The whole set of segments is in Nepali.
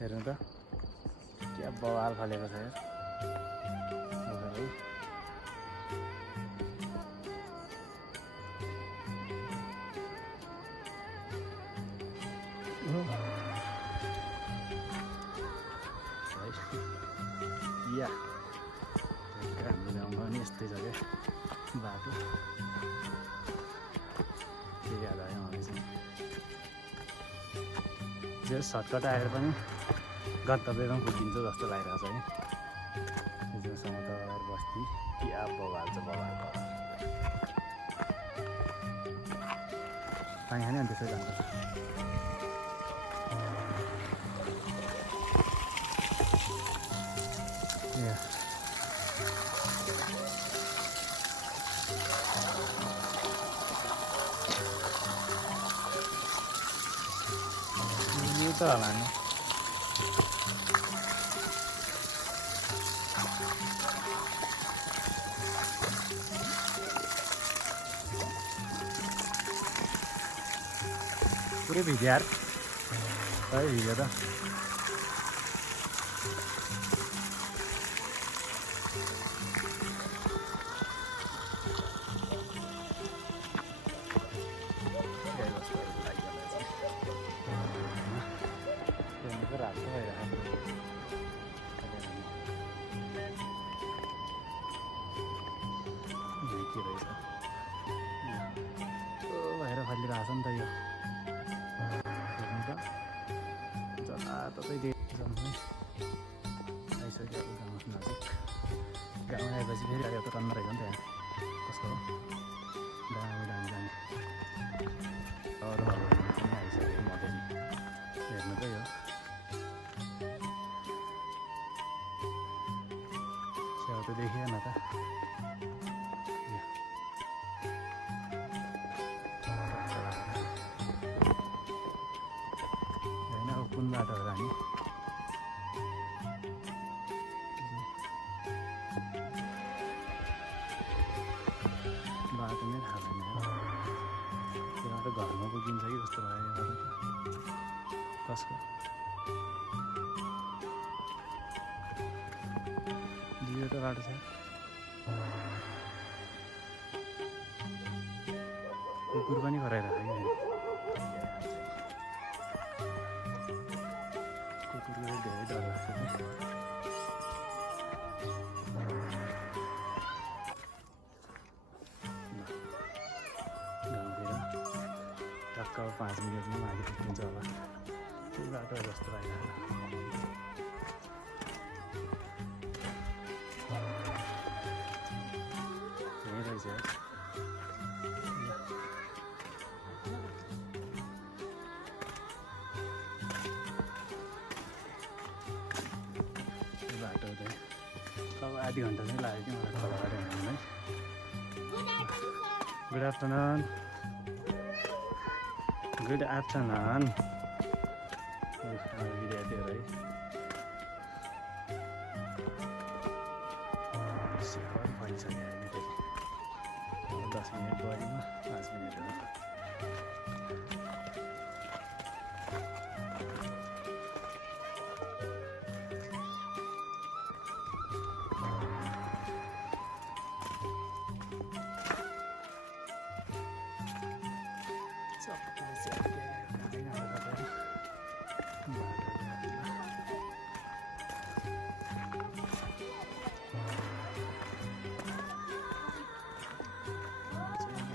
हेर्नु त क्या बवाल फलेको छ यार। या हाम्रो गाउँमा पनि यस्तै छ क्या बाटो। के याद आयो मलाई चाहिँ जो सर्टकट आएर पनि गन्तव्यमा पुगिन्छ जस्तो लागिरहेको छ है। हिजोसम्म त बस्ती क्या बवाल छ बवाल पानी खाने अनि त्यसै जान्छ। यो त होला नि पुरै भिज्यो यार सबै भिज्यो त। रातो भइरहेको के रहेछ भएर फैलिरहेको छ नि त यो। हेर्नु त जताततै जम्मै आइसक्यो गाउँ नजिक। गाउँ आएपछि फेरि यो त टन्न रहेछ नि त यहाँ कस्तो हो दामी दामी दामी अरू पनि आइसक्यो मजा। हेर्नु त यो छेउ त देखिएन त होइन अब कुन बाटो हो हामी बाटो नै थाहा छैन। त्यो बाटो घरमा पुगिन्छ कि जस्तो लाग्यो बाटो त कसको दुईवटा बाटो छ। कुकुर पनि कराइरहेको क्या कुकुरको चाहिँ धेरै डर लाग्छ कि। गाउँतिर टक्क 5 मिनटमा माथि पुग्नुहुन्छ होला त्यही बाटो जस्तो लागिरहेको। यहीँ रहेछ बाटो चाहिँ अब आधी घन्टा चाहिँ लाग्यो कि मलाई तलबाट हिँड्नुलाई। गुड आफ्टरनुन गुड आफ्टरनुन विद्यार्थीहरू है। भइसक्यो अहिले फेरि 10 मिनट गरीमा 5 मिनटहरू।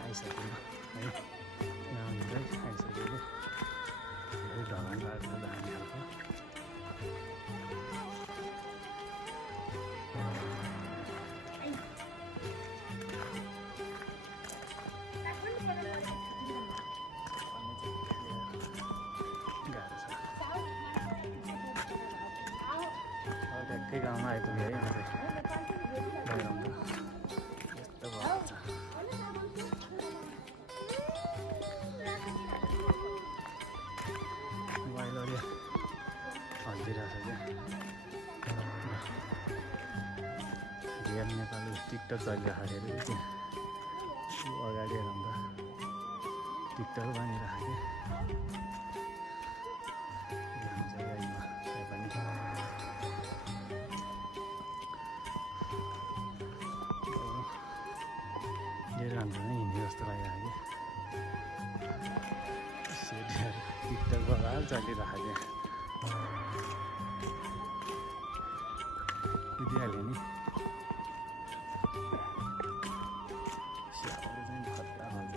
आइसक्यो है गाउँतिर आइसक्यो कि धेरै ढलान बाटो जाने खालको। गाह्रो छ ट्याक्कै गाउँमा आइपुग्यो है म चाहिँ बाहिर यस्तो भएको छ। मोबाइल अलि हल्लिरहेको छ क्या रियल नेपाली टिकटक चलिरहेको अरे चाहिँ अगाडि हेरौँ त टिकटक बनिरहेको क्या। चलिरहेको कुदिहाल्यो नि स्याउहरू चाहिँ खतरा हुन्छ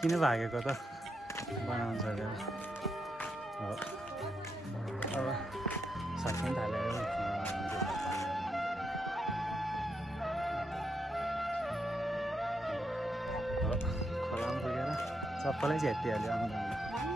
किन भागेको त बनाउनु छोडेर अब सक्नु थालेर खोलामा पुगेर चप्पलै झेप्टिहाल्यो आउँदा